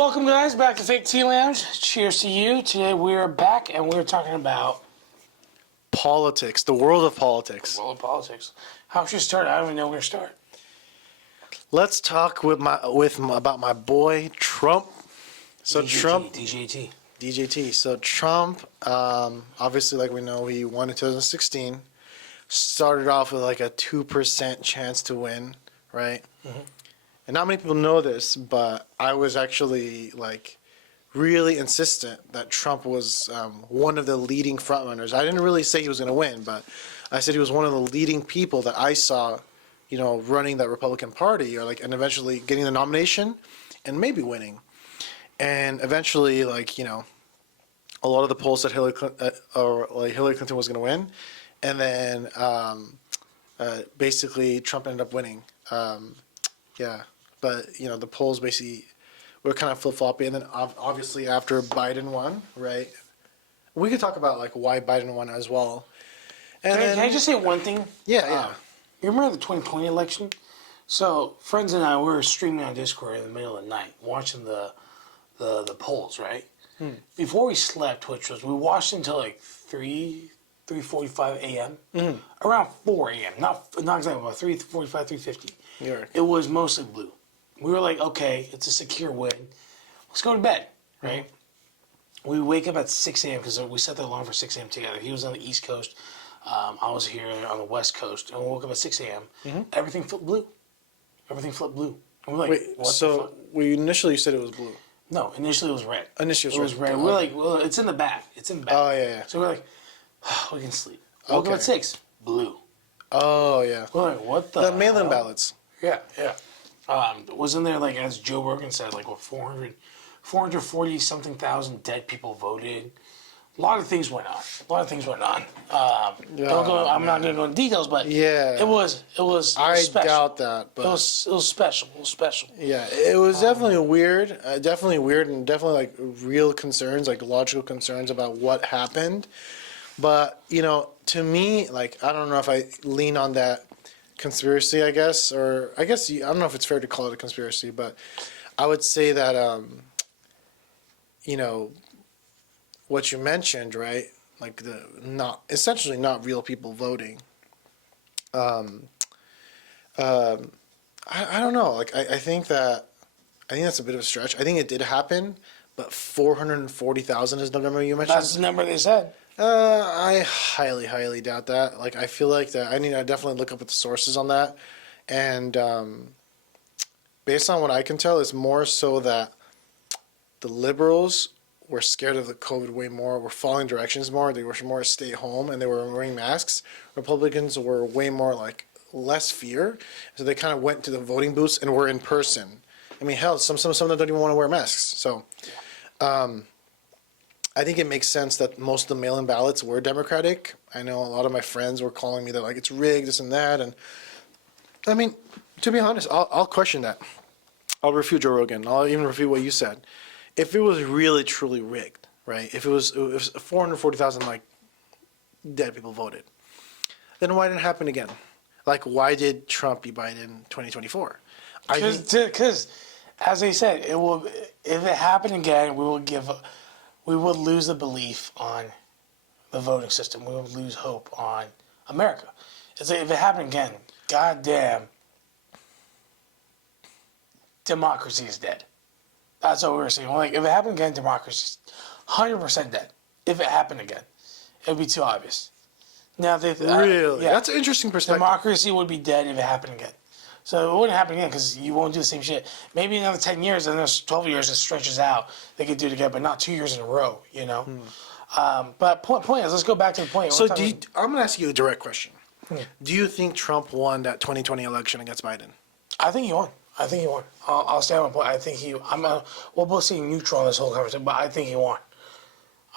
Welcome, guys, back to Fake Tea Lounge. Cheers to you. Today we're back and we're talking about Politics, the world of politics. world politics. How should we start? I don't even know where to start. Let's talk about my boy Trump. So DJT. DJT. So Trump, obviously, like we know, he won in 2016. Started off with like a 2% chance to win, right? Mm-hmm. And not many people know this, but I was actually like really insistent that Trump was one of the leading frontrunners. I didn't really say he was going to win, but I said he was one of the leading people that I saw, running that Republican Party, and eventually getting the nomination and maybe winning. And eventually, a lot of the polls said Hillary Clinton was going to win, and then basically Trump ended up winning. But the polls basically were kind of flip-floppy, and then obviously after Biden won, right? We could talk about why Biden won as well. And Can I just say one thing? Yeah. You remember the 2020 election? So friends and I were streaming on Discord in the middle of the night, watching the polls, right? Before we slept, which was we watched until 3:45 a.m. Around 4 a.m. Not exactly about 3:45, 3:50. Yeah. It was mostly blue. We were like, okay, it's a secure win. Let's go to bed, right? We wake up at 6 a.m. because we set the alarm for 6 a.m. together. He was on the East Coast. I was here on the West Coast. And we woke up at 6 a.m. Everything flipped blue. And we're like, Wait, what the so fuck? we initially said it was blue. No, initially it was red. Initially it was red. We're like, well, it's in the back. Oh, yeah. So we're like, we can sleep. Woke up at 6, blue. Oh, yeah. We're like, what the The mail-in hell? ballots. Yeah. Wasn't there, as Joe Rogan said, 440 something thousand dead people voted? A lot of things went on. I'm not going to go into details, but Yeah. it was I special. doubt that, but It was special. yeah, it was definitely weird. And definitely real concerns, logical concerns about what happened. But to me, I don't know if I lean on that conspiracy, I guess, or I don't know if it's fair to call it a conspiracy, but I would say that what you mentioned, right? Essentially not real people voting. I don't know. I think that's a bit of a stretch. I think it did happen, but 440,000 is the number you mentioned. That's the number they said. I highly, highly doubt that. I feel like that I need to definitely look up at the sources on that. And based on what I can tell, it's more so that the liberals were scared of the COVID way more, were following directions more. They were more stay home and they were wearing masks. Republicans were way more less fear. So they kind of went to the voting booths and were in person. I mean, hell, some of them don't even want to wear masks. So, I think it makes sense that most of the mail-in ballots were Democratic. I know a lot of my friends were calling me that it's rigged, this and that. And I mean, to be honest, I'll question that. I'll refute Joe Rogan. I'll even refute what you said. If it was really truly rigged, right? If it was 440,000 dead people voted, then why didn't it happen again? Why did Trump beat Biden in 2024? Because, as they said, if it happened again, we would lose the belief on the voting system. We would lose hope on America. It's if it happened again, goddamn, democracy is dead. That's what we were saying. If it happened again, democracy is 100% dead. If it happened again, it would be too obvious. Now, Really? That's an interesting perspective. Democracy would be dead if it happened again. So it wouldn't happen again because you won't do the same shit. Maybe another 10 years and there's 12 years it stretches out. They could do it again, but not 2 years in a row, But point is, let's go back to the point. So I'm going to ask you a direct question. Do you think Trump won that 2020 election against Biden? I think he won. I'll stand on my point. I think we'll both see neutral on this whole conversation, but I think he won.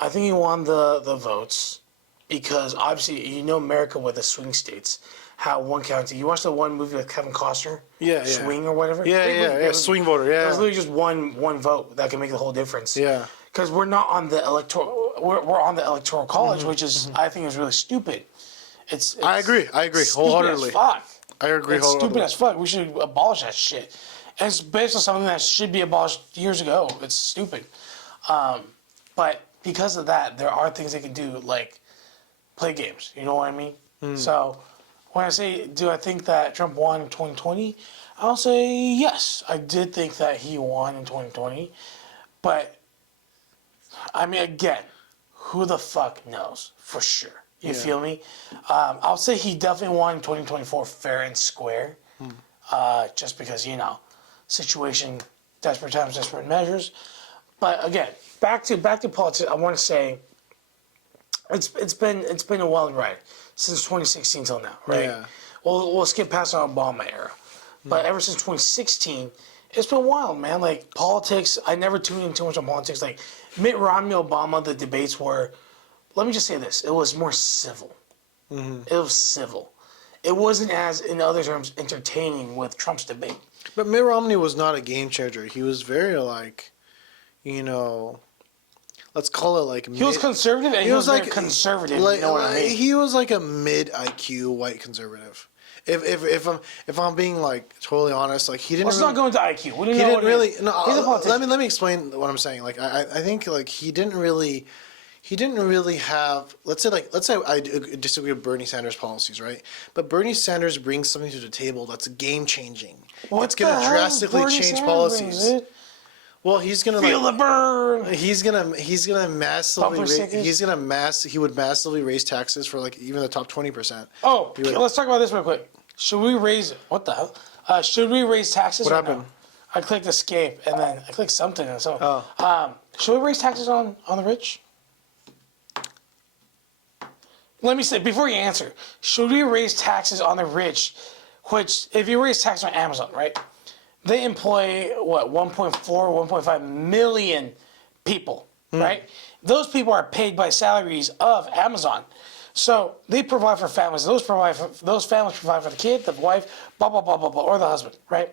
I think he won the votes because obviously, America with the swing states. How one county. You watched the one movie with Kevin Costner? Yeah. Swing or whatever? Yeah. Swing voter, yeah. It was literally just one vote that can make the whole difference. Yeah. Because we're not on the electoral. We're on the electoral college, which is I think is really stupid. It's I agree wholeheartedly. Stupid as fuck. I agree It's wholeheartedly. stupid as fuck. We should abolish that shit. And it's based on something that should be abolished years ago. It's stupid. But because of that, there are things they can do, like play games. You know what I mean? So when I say, do I think that Trump won in 2020? I'll say yes. I did think that he won in 2020. But, I mean, again, who the fuck knows for sure? You feel me? I'll say he definitely won in 2024 fair and square. Just because, situation, desperate times, desperate measures. But again, back to politics. I want to say it's been a wild ride since 2016 till now, right? Yeah. We'll skip past the Obama era, but ever since 2016, it's been wild, man. Like politics, I never tuned in too much on politics. Like Mitt Romney, Obama, the debates were. Let me just say this: it was more civil. It was civil. It wasn't as, in other terms, entertaining with Trump's debate. But Mitt Romney was not a game changer. He was very let's call it like. He was conservative, and he was like conservative. Like, you know what I mean? He was like a mid IQ white conservative. If I'm being like totally honest, like he didn't. Let's not go into IQ. We He know didn't what really. He's a No, politician. let me explain what I'm saying. Like I think like he didn't really have. Let's say I disagree with Bernie Sanders' policies, right? But Bernie Sanders brings something to the table that's game changing. It's going to drastically change policies. Well, he's gonna Feel the burn. He's gonna massively. Bumper stickers? He would massively raise taxes for like even the top 20%. Oh, let's talk about this real quick. Should we raise what the hell? Should we raise taxes? What or happened? No? I clicked escape and then I clicked something and so. Should we raise taxes on the rich? Let me say before you answer. Should we raise taxes on the rich? Which, if you raise taxes on Amazon, right? They employ, 1.4, 1.5 million people, right? Those people are paid by salaries of Amazon. So they provide for families. Those families provide for the kid, the wife, blah, blah, blah, blah, blah, or the husband, right?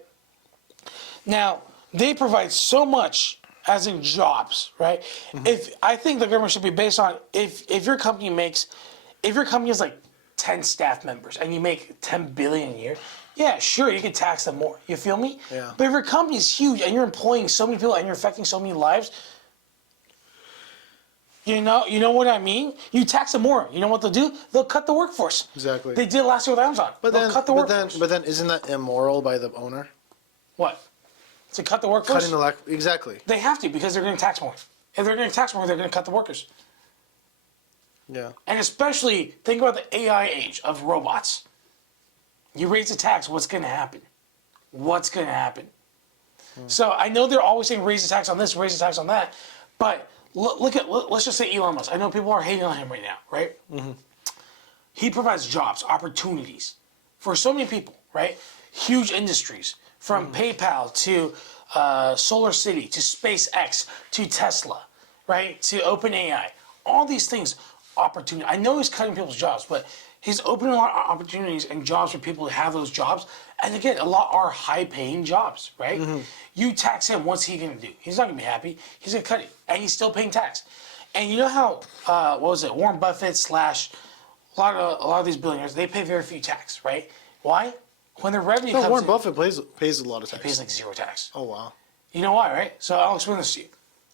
Now, they provide so much as in jobs, right? If I think the government should be based on if your company has like 10 staff members and you make 10 billion a year, yeah, sure, you can tax them more. You feel me? Yeah. But if your company is huge and you're employing so many people and you're affecting so many lives, you know what I mean? You tax them more. You know what they'll do? They'll cut the workforce. Exactly. They did last year with Amazon. They'll cut the workforce. But then, isn't that immoral by the owner? What? To cut the workforce? Exactly. They have to because they're going to tax more. If they're going to tax more, they're going to cut the workers. Yeah. And especially, think about the AI age of robots. You raise the tax, what's going to happen? What's going to happen? So I know they're always saying raise the tax on this, raise the tax on that, but let's just say Elon Musk. I know people are hating on him right now, right? He provides jobs, opportunities for so many people, right? Huge industries, from PayPal to Solar City to SpaceX to Tesla, right? To OpenAI. All these things, opportunity. I know he's cutting people's jobs, but he's opening a lot of opportunities and jobs for people to have those jobs. And again, a lot are high-paying jobs, right? You tax him, what's he going to do? He's not going to be happy. He's going to cut it, and he's still paying tax. And you know how Warren Buffett / a lot of these billionaires, they pay very few tax, right? Why? When their revenue comes Warren in, Buffett pays a lot of tax. he pays like zero tax. Oh wow. You know why, right? So I'll explain this to you.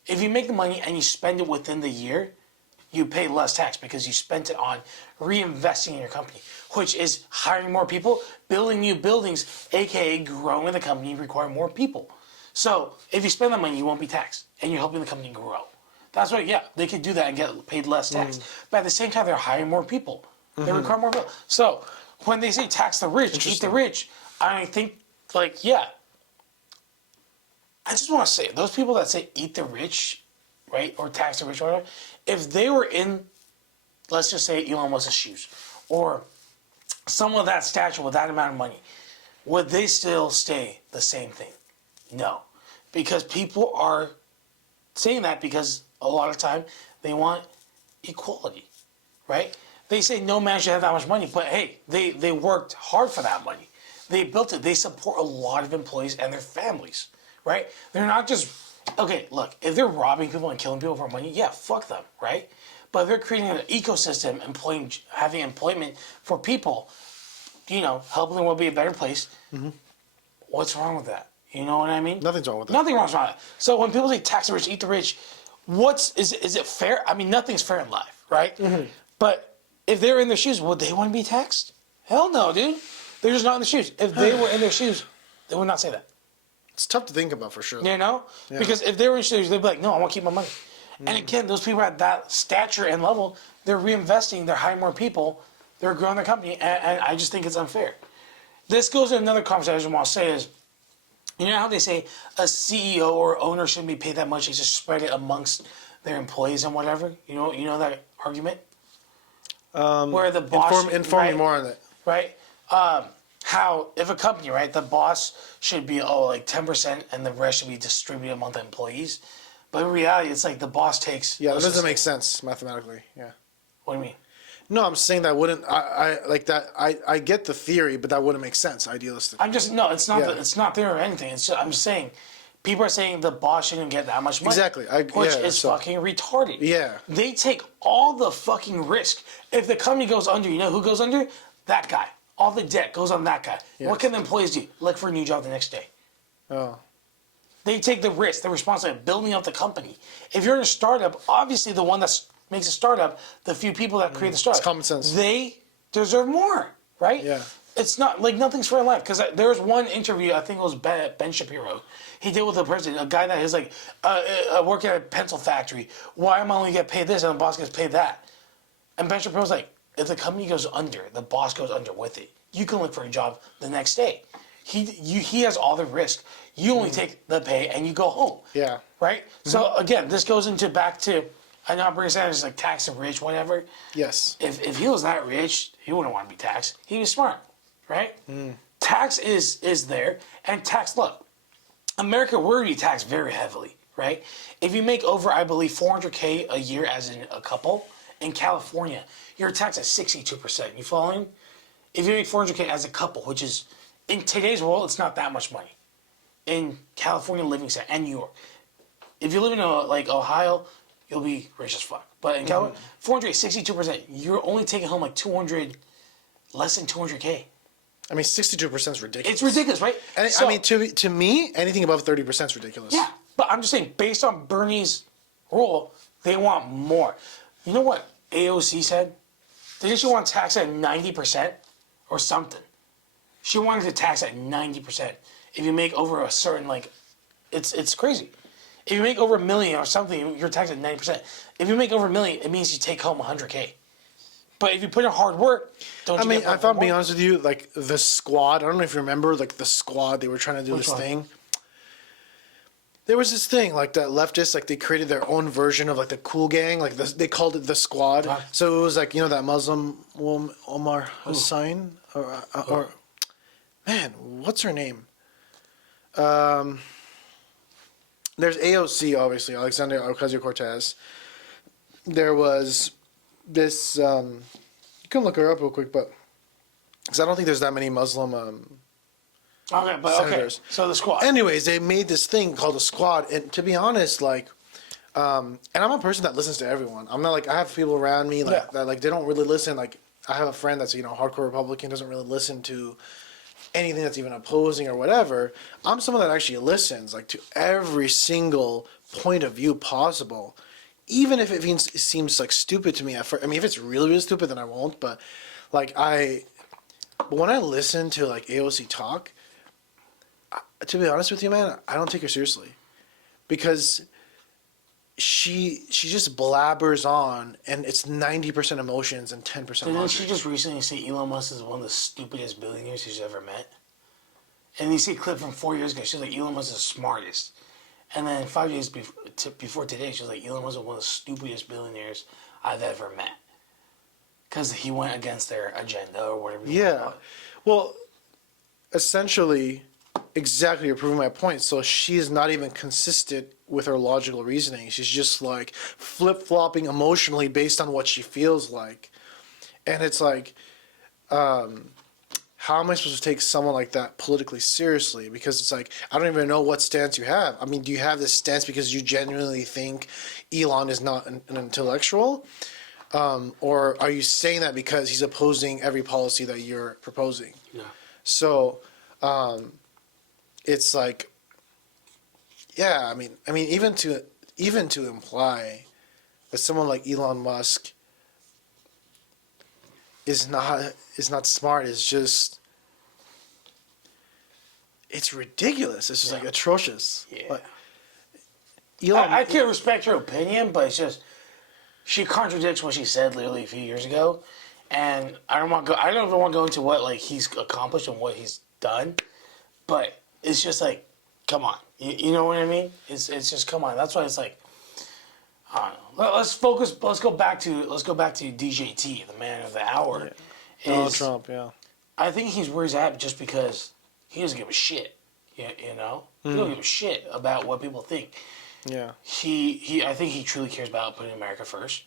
If you make the money and you spend it within the year, you pay less tax because you spent it on reinvesting in your company, which is hiring more people, building new buildings, aka growing the company, require more people. So if you spend that money, you won't be taxed, and you're helping the company grow. That's why, yeah, they could do that and get paid less tax. But at the same time, they're hiring more people. They require more people. So when they say tax the rich, eat the rich, I think, like, yeah. I just want to say, those people that say eat the rich, right, or tax the rich, or whatever, if they were in, let's just say, Elon Musk's shoes, or someone of that stature with that amount of money, would they still stay the same thing? No. Because people are saying that because a lot of time they want equality, right? They say no man should have that much money, but hey, they worked hard for that money. They built it. They support a lot of employees and their families, right? They're not just, okay, look, if they're robbing people and killing people for money, yeah, fuck them, right? But if they're creating an ecosystem, having employment for people, helping the world be a better place, what's wrong with that? You know what I mean? Nothing's wrong with that. Nothing wrong with that. So when people say tax the rich, eat the rich, is it fair? I mean, nothing's fair in life, right? But if they're in their shoes, would they want to be taxed? Hell no, dude. They're just not in their shoes. If they were in their shoes, they would not say that. It's tough to think about for sure. You know? Because if they were in shoes, they'd be like, no, I want to keep my money. And again, those people at that stature and level, they're reinvesting, they're hiring more people, they're growing their company, and I just think it's unfair. This goes to another conversation I want to say is, you know how they say a CEO or owner shouldn't be paid that much, they just spread it amongst their employees and whatever? You know that argument? Where the boss... Inform me more on that. Right? How, if a company, right, the boss should be, like 10% and the rest should be distributed among the employees. But in reality, it's like the boss takes... Yeah, that doesn't make sense mathematically. Yeah. What do you mean? No, I'm saying that wouldn't. I like that. I get the theory, but that wouldn't make sense idealistically. I'm just... No, it's not, Yeah. it's not there or anything. It's just, I'm just saying, people are saying the boss shouldn't get that much money. Exactly. Which is fucking retarded. Yeah. They take all the fucking risk. If the company goes under, you know who goes under? That guy. All the debt goes on that guy. Yes. What can the employees do? Look for a new job the next day. Oh. They take the risk, the responsibility of building up the company. If you're in a startup, obviously the one that makes a startup, the few people that create the startup, It's common sense. they deserve more, right? Yeah. It's not like nothing's fair in life. Because there was one interview, I think it was Ben Shapiro. He did with a person, a guy that is like, working at a pencil factory. Why am I only get paid this and the boss gets paid that? And Ben Shapiro's like, if the company goes under, the boss goes under with it. You can look for a job the next day. He has all the risk. You only take the pay and you go home. Yeah. Right? So again, this goes into back to, I know Bernie Sanders is like tax the rich, whatever. Yes. If he was that rich, he wouldn't want to be taxed. He was smart, right? Tax is there, and tax. Look, America, we're already taxed very heavily, right? If you make over, I believe, $400K a year as in a couple in California, you're taxed at 62%. You following? If you make $400K as a couple, which is in today's world, it's not that much money. In California, living standard, and New York, if you live in like Ohio, you'll be rich as fuck. But in California, 62%, you're only taking home like 200, less than 200K. I mean, 62% is ridiculous. It's ridiculous, right? And So- I mean, to me, anything above 30% is ridiculous. Yeah, but I'm just saying, based on Bernie's rule, they want more. You know what AOC said? Didn't she want to tax at 90% or something? She wanted to tax at 90%. If you make over a certain, like, it's crazy. If you make over $1 million or something, you're taxed at 90%. If you make over $1 million, it means you take home 100K. But if you put in hard work, don't you I mean, get I more? thought, being honest with you, like the Squad. I don't know if you remember, like the Squad. They were trying to do Which this one? thing. There was this thing like that leftists, like they created their own version of like the Cool Gang. Like they called it the Squad. Wow. So it was like, you know, that Muslim woman Omar Hussein or man, what's her name? There's AOC, obviously, Alexandria Ocasio-Cortez. There was this, you can look her up real quick, but, because I don't think there's that many Muslim Okay, but okay. senators. So the Squad. Anyways, they made this thing called a Squad, and to be honest, like, and I'm a person that listens to everyone. I'm not like, I have people around me like Yeah. that, like, they don't really listen. Like, I have a friend that's, you know, hardcore Republican, doesn't really listen to anything that's even opposing or whatever. I'm someone that actually listens, like, to every single point of view possible, even if it seems like stupid to me at first. I mean, if it's really, really stupid, then I won't. But like but when I listen to like AOC talk, to be honest with you, man, I don't take her seriously, because she just blabbers on, and it's 90% emotions and 10% Didn't logic. she just recently say Elon Musk is one of the stupidest billionaires she's ever met? And you see a clip from 4 years ago, she was like, Elon Musk is the smartest. And then 5 years before today, she was like, Elon Musk is one of the stupidest billionaires I've ever met. Because he went against their agenda or whatever you want to call Yeah. it. Well, essentially, exactly, you're proving my point. So she's not even consistent with her logical reasoning. She's just like flip-flopping emotionally based on what she feels like. And it's like, how am I supposed to take someone like that politically seriously? Because it's like, I don't even know what stance you have. I mean, do you have this stance because you genuinely think Elon is not an intellectual? Or are you saying that because he's opposing every policy that you're proposing? No. So, it's like, yeah, I mean, even to imply that someone like Elon Musk is not smart is just it's ridiculous. It's just like Yeah. atrocious. Yeah. Like, Elon, I can respect her opinion, but it's just she contradicts what she said literally a few years ago, and I don't want to go. I don't even want to go into what like he's accomplished and what he's done, but it's just like, come on, you know what I mean? It's just come on. That's why it's like, I don't know. Let's focus. Let's go back to DJT, the man of the hour. Donald Is Trump, yeah, I think he's where he's at just because he doesn't give a shit. You know, he don't give a shit about what people think. yeah, He I think he truly cares about putting America 1st,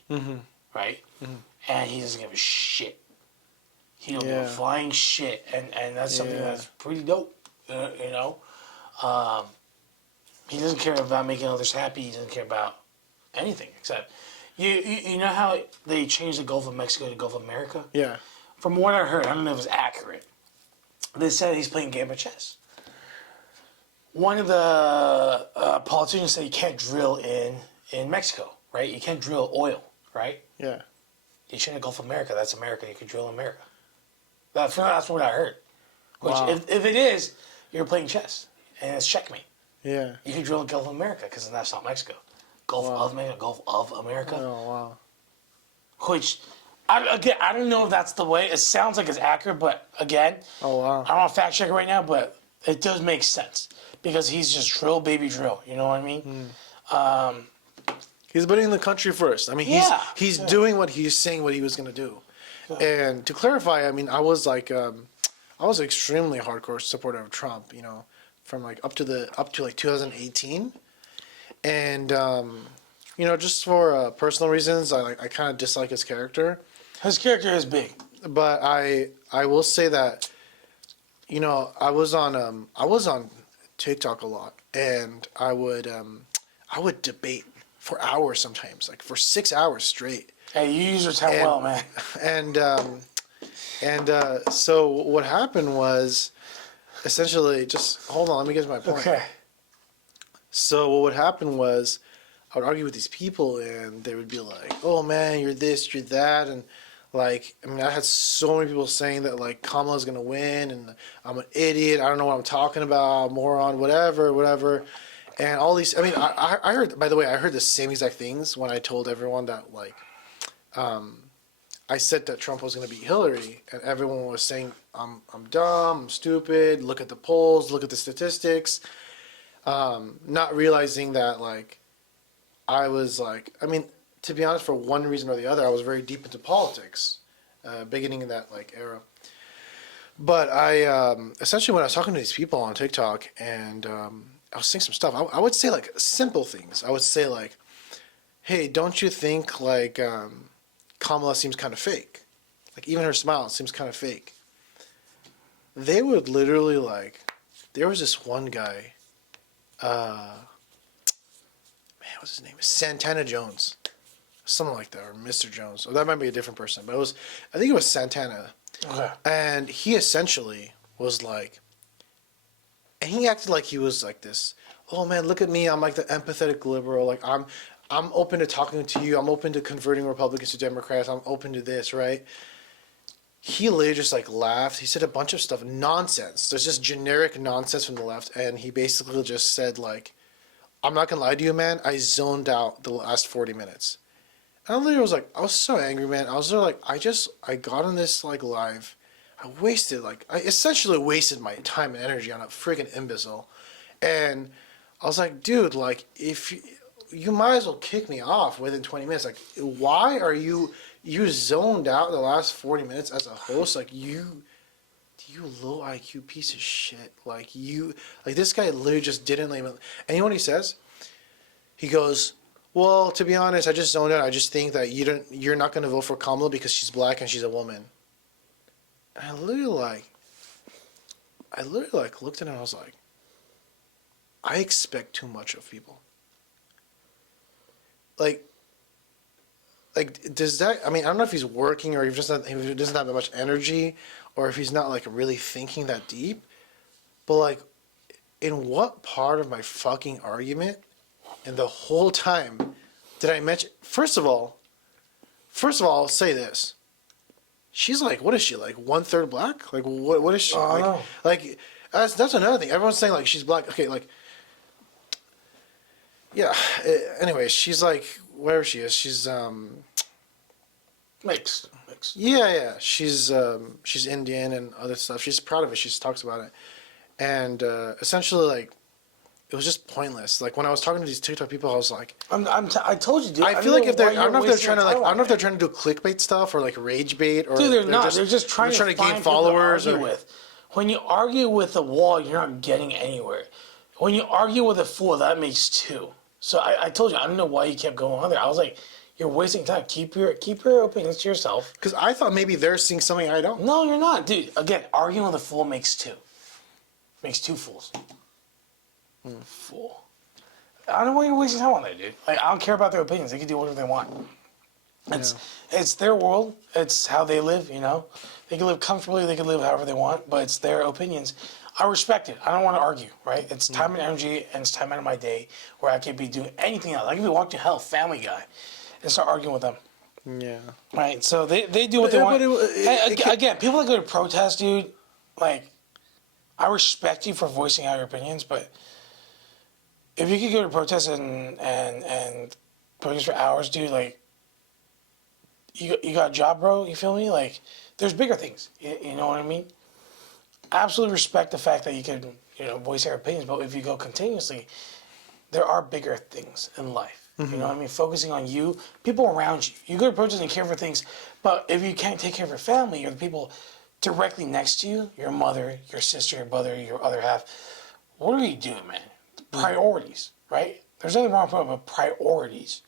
right? And he doesn't give a shit. He don't give a Yeah. flying shit, and that's something Yeah. that's pretty dope. You know, he doesn't care about making others happy. He doesn't care about anything except you know how they changed the Gulf of Mexico to Gulf of America. yeah, From what I heard, I don't know if it's accurate. They said he's playing a game of chess. One of the politicians said you can't drill in Mexico, right? You can't drill oil, right? yeah. You shouldn't Gulf of America. That's America. You can drill in America. That's what I heard. Which, Wow. if it is, you're playing chess, and it's checkmate. Yeah. You can drill in Gulf of America because that's not Mexico. Gulf of America, Gulf of America. Oh wow. Which, I don't know if that's the way. It sounds like it's accurate, but again, Oh wow. I don't want to fact check it right now, but it does make sense because he's just drill, baby, drill. You know what I mean? He's putting the country first. I mean, Yeah. he's doing what he's saying what he was gonna do. And to clarify, I mean, I was like, I was extremely hardcore supporter of Trump. You know, from like up to like 2018, and you know, just for personal reasons, I kind of dislike his character. His character is big. But I will say that, you know, I was on TikTok a lot, and I would debate for hours sometimes, like for 6 hours straight. Hey, you use your time well, man. So what happened was, essentially, just hold on, let me get to my point. Okay. So what would happen was, I would argue with these people, and they would be like, "Oh man, you're this, you're that," and like, I mean, I had so many people saying that like Kamala's gonna win, and I'm an idiot. I don't know what I'm talking about, moron, whatever, and all these. I mean, I heard. By the way, I heard the same exact things when I told everyone that like, I said that Trump was gonna beat Hillary, and everyone was saying I'm dumb, I'm stupid. Look at the polls, look at the statistics. Not realizing that like. I was like, I mean, to be honest, for one reason or the other, I was very deep into politics, beginning in that like era. But I essentially when I was talking to these people on TikTok and I was saying some stuff, I would say like simple things. I would say like, "Hey, don't you think like Kamala seems kind of fake? Like even her smile seems kind of fake." They would literally like, there was this one guy. What's his name? Santana Jones, something like that, or Mr. Jones. Or that might be a different person, but I think it was Santana. Okay. And he essentially was like, and he acted like he was like this. "Oh man, look at me! I'm like the empathetic liberal. Like I'm open to talking to you. I'm open to converting Republicans to Democrats. I'm open to this, right?" He literally just like laughed. He said a bunch of stuff, nonsense. There's just generic nonsense from the left, and he basically just said like, "I'm not gonna lie to you, man. I zoned out the last 40 minutes." And I literally was like, I was so angry, man. I was like, I got on this like live. I essentially wasted my time and energy on a freaking imbecile. And I was like, dude, like if you might as well kick me off within 20 minutes. Like, why are you zoned out the last 40 minutes as a host? Like you low IQ piece of shit. Like this guy literally just didn't let him. And you know what he says? He goes, "Well, to be honest, I just zoned out. I just think that you're not going to vote for Kamala because she's black and she's a woman." And I literally looked at him and I was like, I expect too much of people. Like does that, I mean, I don't know if he's working or if he doesn't have that much energy or if he's not like really thinking that deep, but like in what part of my fucking argument and the whole time did I mention? First of all, I'll say this. She's like, what is she like? 1/3 black? Like, what is she? Oh, like, no. like that's another thing. Everyone's saying like she's black. Okay, like, yeah. Anyway, she's like whatever she is. She's Mixed. yeah. She's Indian and other stuff. She's proud of it. She talks about it, and essentially like. It was just pointless. Like when I was talking to these TikTok people, I was like, I told you, dude. I feel like if they're, I don't know if they're trying to like, I don't know if they're trying. trying to do clickbait stuff or like rage bait or Dude, they're not. They're just trying to gain find followers. people to argue Or with. When you argue with a wall, you're not getting anywhere. When you argue with a fool, that makes two. So I told you, I don't know why you kept going on there. I was like, you're wasting time. Keep your opinions to yourself. because I thought maybe they're seeing something I don't. No, you're not, dude. Again, arguing with a fool makes two. Makes two fools. Fool. I don't know why you're wasting time on that, dude. Like, I don't care about their opinions. They can do whatever they want. It's their world. It's how they live, you know? They can live comfortably. They can live however they want, but it's their opinions. I respect it. I don't want to argue, right? It's time and energy, and it's time out of my day where I could be doing anything else. I could be walking to hell, Family Guy, and start arguing with them. Yeah. Right? So they do what they want. Again, people that go to protest, dude, like, I respect you for voicing out your opinions, but if you could go to protest and protest for hours, dude, like, you got a job, bro. You feel me? Like, there's bigger things. You know what I mean? Absolutely respect the fact that you can, voice your opinions, but if you go continuously, there are bigger things in life. You know what I mean? Focusing on you, people around you. You go to protest and care for things, but if you can't take care of your family or the people directly next to you, your mother, your sister, your brother, your other half, what are you doing, man? Priorities, right? There's nothing wrong with it, but priorities.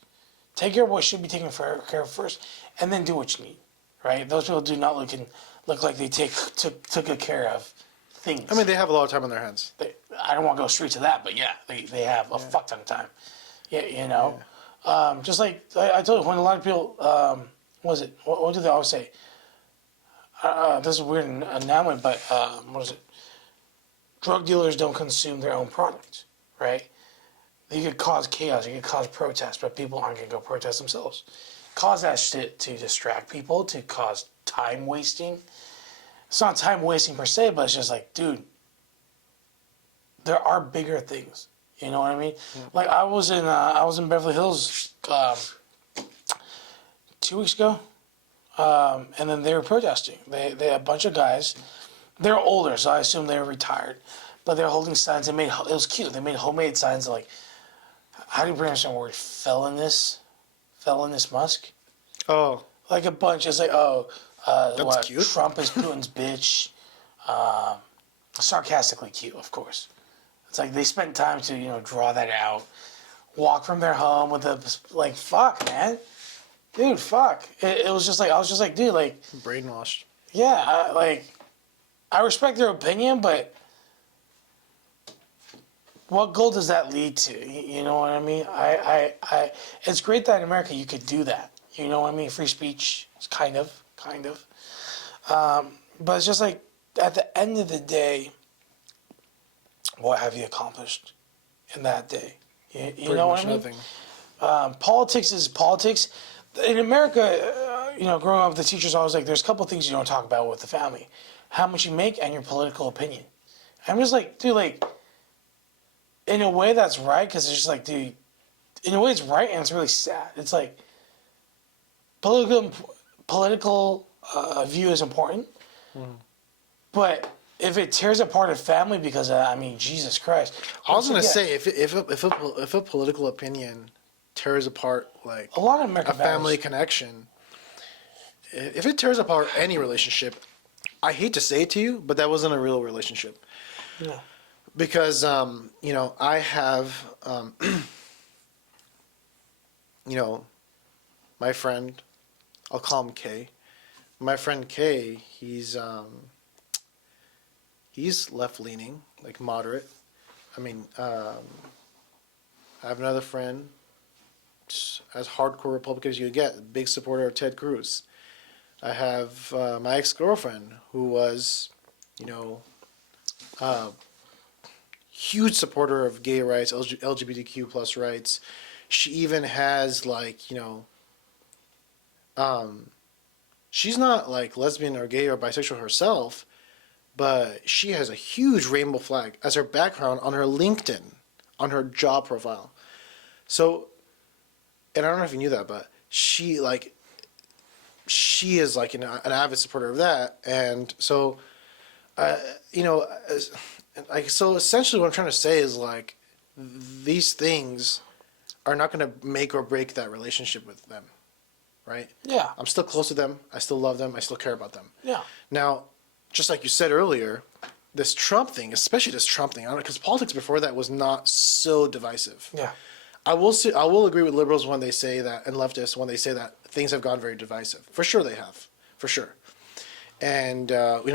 Take care of what should be taken care of first, and then do what you need, right? Those people do not look like they took good care of things. I mean, they have a lot of time on their hands. I don't want to go straight to that, but yeah, they have a fuck ton of time. Yeah, just like I told you, when a lot of people, what was it? What do they always say? This is a weird anomaly, but what is it? Drug dealers don't consume their own product, right? You could cause chaos, you could cause protests, but people aren't going to go protest themselves. Cause that shit to distract people, to cause time wasting. It's not time wasting per se, but it's just like, dude, there are bigger things. You know what I mean? Like I was in Beverly Hills 2 weeks ago, and then they were protesting. They had a bunch of guys. They're older, so I assume they were retired. But they're holding signs. It was cute. They made homemade signs like, how do you pronounce that word? Felonious Musk? Oh, Like a bunch. It's like, that's cute. Trump is Putin's bitch. Sarcastically cute, of course. It's like they spent time to, draw that out. Walk from their home with like, fuck, man. Dude, fuck. It was just like, I was just like, dude, like. Brainwashed. Yeah, I respect their opinion, but what goal does that lead to? You know what I mean? It's great that in America you could do that. You know what I mean? Free speech, kind of. But it's just like, at the end of the day, what have you accomplished in that day? You know what I mean? Nothing. Politics is politics. In America, growing up, the teachers always like, there's a couple things you don't talk about with the family. How much you make and your political opinion. I'm just like, dude, like, in a way that's right, because it's just like, dude, in a way it's right and it's really sad. It's like, political view is important, but if it tears apart a family because of, Jesus Christ. I was gonna say if a political opinion tears apart like a lot of American a family connection, if it tears apart any relationship, I hate to say it to you, but that wasn't a real relationship. Yeah. Because I have my friend, I'll call him K. My friend K, he's left leaning, like moderate. I have another friend, as hardcore Republican as you get, big supporter of Ted Cruz. I have my ex-girlfriend who was, huge supporter of gay rights, LGBTQ plus rights. She even has like, she's not like lesbian or gay or bisexual herself, but she has a huge rainbow flag as her background on her LinkedIn, on her job profile. So, and I don't know if you knew that, but she is like an avid supporter of that. And so, so essentially what I'm trying to say is like, these things are not going to make or break that relationship with them, right? Yeah. I'm still close to them. I still love them. I still care about them. Yeah. Now, just like you said earlier, this Trump thing, especially this Trump thing, I don't know, because politics before that was not so divisive. Yeah. I will agree with liberals when they say that, and leftists when they say that things have gone very divisive. For sure they have. For sure. And,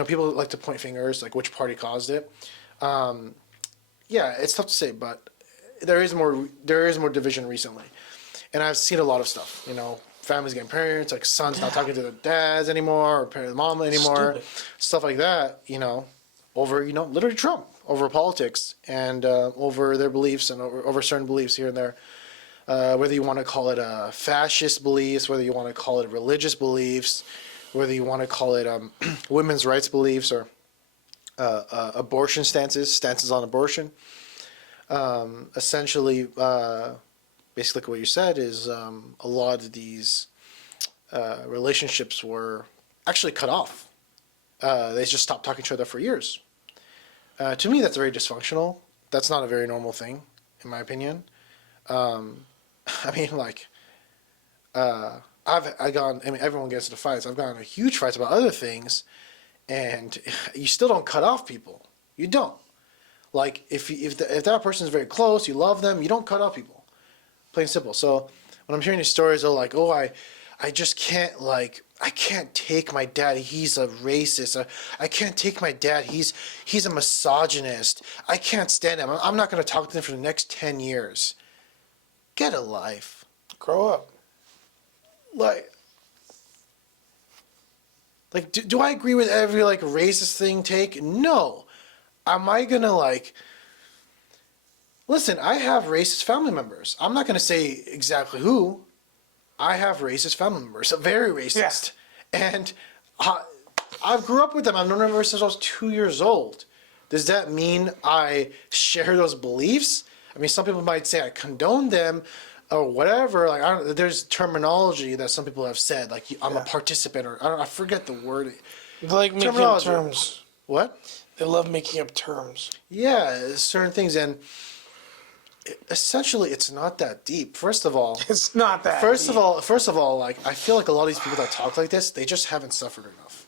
people like to point fingers, like which party caused it. Yeah, it's tough to say, but there is more division recently. And I've seen a lot of stuff, families getting parents, like sons not talking to their dads anymore, or parents, mom anymore, Stupid. stuff like that, over, literally Trump, over politics and over their beliefs and over certain beliefs here and there. Whether you want to call it fascist beliefs, whether you want to call it religious beliefs, whether you want to call it women's rights beliefs or abortion stances on abortion. Essentially, basically what you said is a lot of these relationships were actually cut off. They just stopped talking to each other for years. To me, that's very dysfunctional. That's not a very normal thing, in my opinion. Everyone gets into fights. I've gotten into huge fights about other things, and you still don't cut off people. You don't. Like, if that person is very close, you love them, you don't cut off people. Plain and simple. So when I'm hearing these stories, they're like, oh, I just can't, I can't take my dad. He's a racist. I can't take my dad. He's a misogynist. I can't stand him. I'm not going to talk to him for the next 10 years. Get a life. Grow up. Do I agree with every racist thing take? No. Am I going to listen, I have racist family members. I'm not going to say exactly who. I have racist family members, very racist. Yeah. And I grew up with them. I've known them ever since I was 2 years old. Does that mean I share those beliefs? I mean, some people might say I condone them or whatever. There's terminology that some people have said, I'm a participant, or I forget the word. They like making up terms. What? They love making up terms. Yeah, certain things. And essentially, it's not that deep. First of all, it's not that. First of all, I feel like a lot of these people that talk like this, they just haven't suffered enough.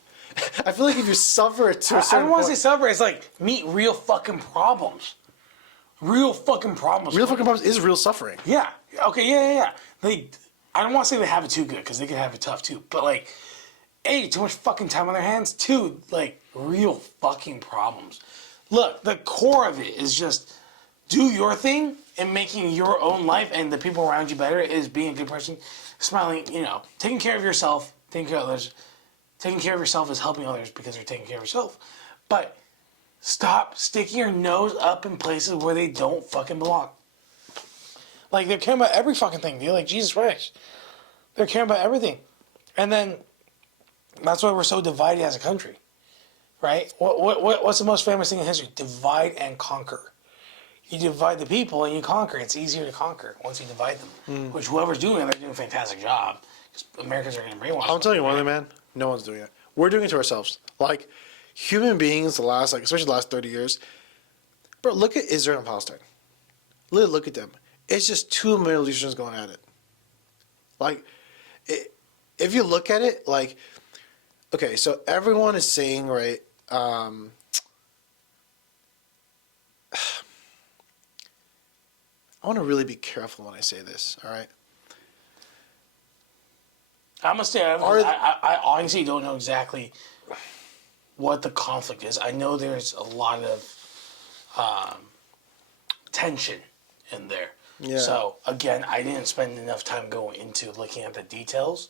I feel like if you suffer to a certain point, I don't want to say suffer. It's meet real fucking problems. Real fucking problems. Real fucking problems is real suffering. Yeah. Okay. Yeah. I don't want to say they have it too good because they can have it tough too. But A, too much fucking time on their hands. Two, real fucking problems. Look, the core of it is just do your thing and making your own life and the people around you better is being a good person, smiling, taking care of yourself, taking care of others. Taking care of yourself is helping others because you're taking care of yourself. But stop sticking your nose up in places where they don't fucking belong. They're caring about every fucking thing, dude. Jesus Christ. They're caring about everything. And then that's why we're so divided as a country. Right? What's the most famous thing in history? Divide and conquer. You divide the people and you conquer. It's easier to conquer once you divide them. Which whoever's doing it, they're doing a fantastic job. Because Americans are getting brainwashed. I'll tell you one thing, man. No one's doing it. We're doing it to ourselves. Human beings, especially the last 30 years. Bro, look at Israel and Palestine. Literally look at them. It's just two Middle Easterns going at it. If you look at it, okay, so everyone is saying, right, I want to really be careful when I say this, all right? I must say, I honestly don't know exactly what the conflict is. I know there's a lot of tension in there. Yeah. So, again, I didn't spend enough time going into looking at the details.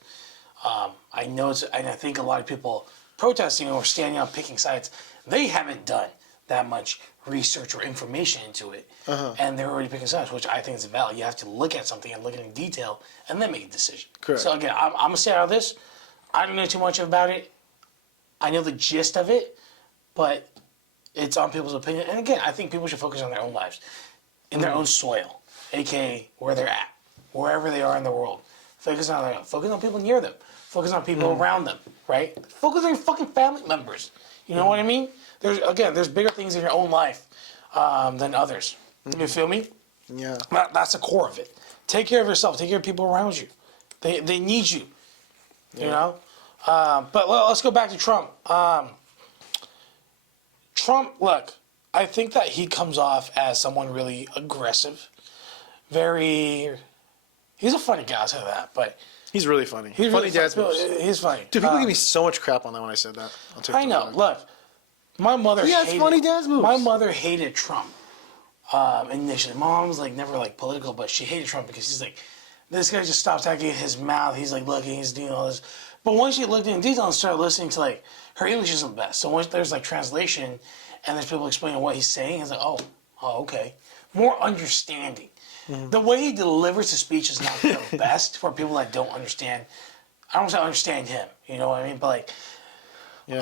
I know and I think a lot of people protesting or standing up picking sides, they haven't done that much research or information into it, and they're already picking sides, which I think is valid. You have to look at something and look at it in detail, and then make a decision. Correct. So again, I'm gonna say out of this, I don't know too much about it. I know the gist of it, but it's on people's opinion. And again, I think people should focus on their own lives, in their own soil, aka where they're at, wherever they are in the world. Focus on people near them. Focus on people around them, right? Focus on your fucking family members. You know what I mean? There's bigger things in your own life than others. You feel me? Yeah. That's the core of it. Take care of yourself. Take care of people around you. They need you. You know? But let's go back to Trump. Trump, look, I think that he comes off as someone really aggressive. He's a funny guy, I'll say that, but He's really funny. he's Funny really dad's funny. moves. He's funny. Dude, people give me so much crap on that when I said that. On TikTok. I know. Look, my mother He has hated, funny dad's moves. My mother hated Trump initially. My mom was like never like political, but she hated Trump because she's like, this guy just stops talking his mouth. He's like looking, he's doing all this. But once she looked in detail and started listening to like her English isn't the best. So once there's like translation and there's people explaining what he's saying, it's like, oh, okay, more understanding. The way he delivers his speech is not the best for people that don't understand. I don't say understand him, you know what I mean? But like,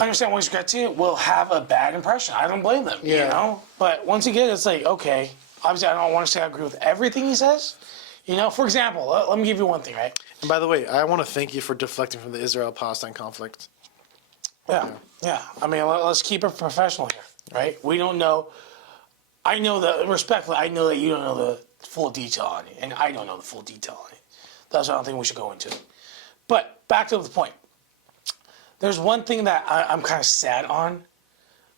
understand what he's got to will have a bad impression. I don't blame them, you know? But once again, it's like, okay, obviously I don't want to say I agree with everything he says. You know, for example, let me give you one thing, right? And by the way, I want to thank you for deflecting from the Israel-Palestine conflict. Yeah. I mean, let's keep it professional here, right? We don't know. I know that, respectfully, I know that you don't know the full detail on it, and I don't know the full detail on it. That's why I don't think we should go into it. But back to the point. There's one thing that I'm kind of sad on,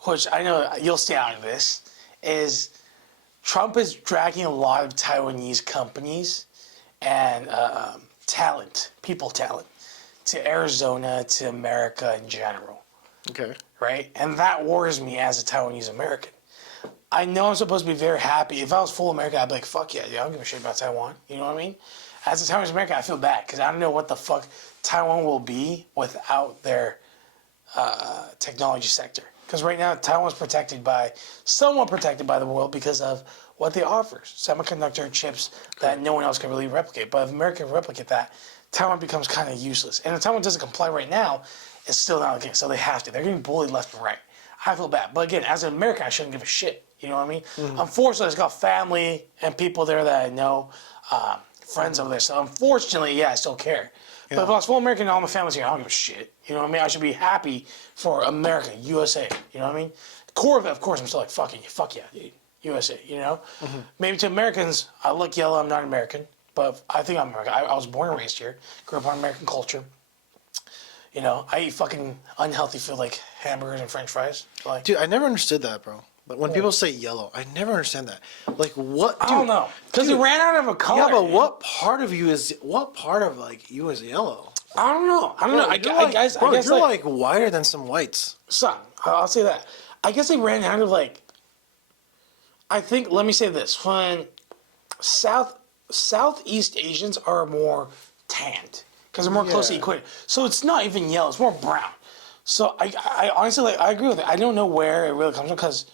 which I know you'll stay out of this, is Trump is dragging a lot of Taiwanese companies and people talent, to Arizona, to America in general, Okay. right? And that worries me as a Taiwanese American. I know I'm supposed to be very happy. If I was full American, I'd be like, fuck yeah, I don't give a shit about Taiwan. You know what I mean? As a Taiwanese American, I feel bad because I don't know what the fuck Taiwan will be without their technology sector. Because right now, Taiwan's somewhat protected by the world because of what they offer. Semiconductor chips that no one else can really replicate. But if America can replicate that, Taiwan becomes kind of useless. And if Taiwan doesn't comply right now, it's still not the case. So they have to. They're getting bullied left and right. I feel bad. But again, as an American, I shouldn't give a shit. You know what I mean? Unfortunately, it's got family and people there that I know, friends over there. So unfortunately, yeah, I still care. But if I was full American and all my family's here, I don't give a shit. You know what I mean? I should be happy for America, USA. You know what I mean? Core of it, of course, I'm still like, fuck yeah, dude. USA, you know? Maybe to Americans, I look yellow, I'm not American. But I think I'm American. I was born and raised here. Grew up on American culture. You know, I eat fucking unhealthy food like hamburgers and french fries. Like, Dude, I never understood that, bro. Like when people say yellow, I never understand that. Like what? Dude, I don't know. Because it ran out of a color. Yeah, but dude. what part of you is you is yellow? I don't know. I guess You're like whiter than some whites. son, I'll say that. I guess they ran out of like. I think. Let me say this: when Southeast Asians are more tanned because they're more closely equated, so it's not even yellow; it's more brown. So I honestly like. I agree with it. I don't know where it really comes from because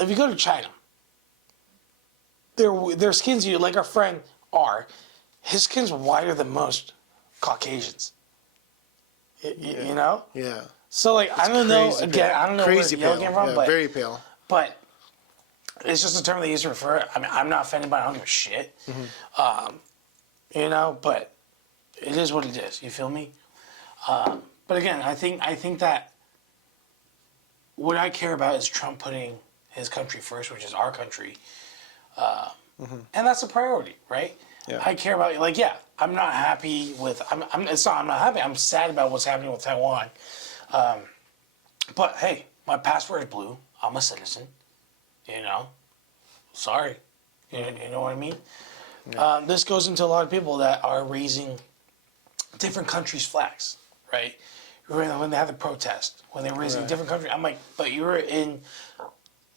if you go to China, their skin's like our friend R, his skin's whiter than most Caucasians. You know? Yeah. So like I don't know. Again, I don't know Crazy where yellow pale. came from, Yeah, but very pale. But it's just a term they use to refer. I mean, I'm not offended by it. I don't give a shit. You know, but it is what it is. You feel me? But again, I think that what I care about is Trump putting his country first, which is our country, and that's a priority, right? Yeah. I care about I'm not happy with. I'm not happy. I'm sad about what's happening with Taiwan. But hey, my passport is blue. I'm a citizen. You know, sorry. You know what I mean? Yeah. This goes into a lot of people that are raising different countries' flags, right? When they have the protest, when they're raising different countries, I'm like, but you're in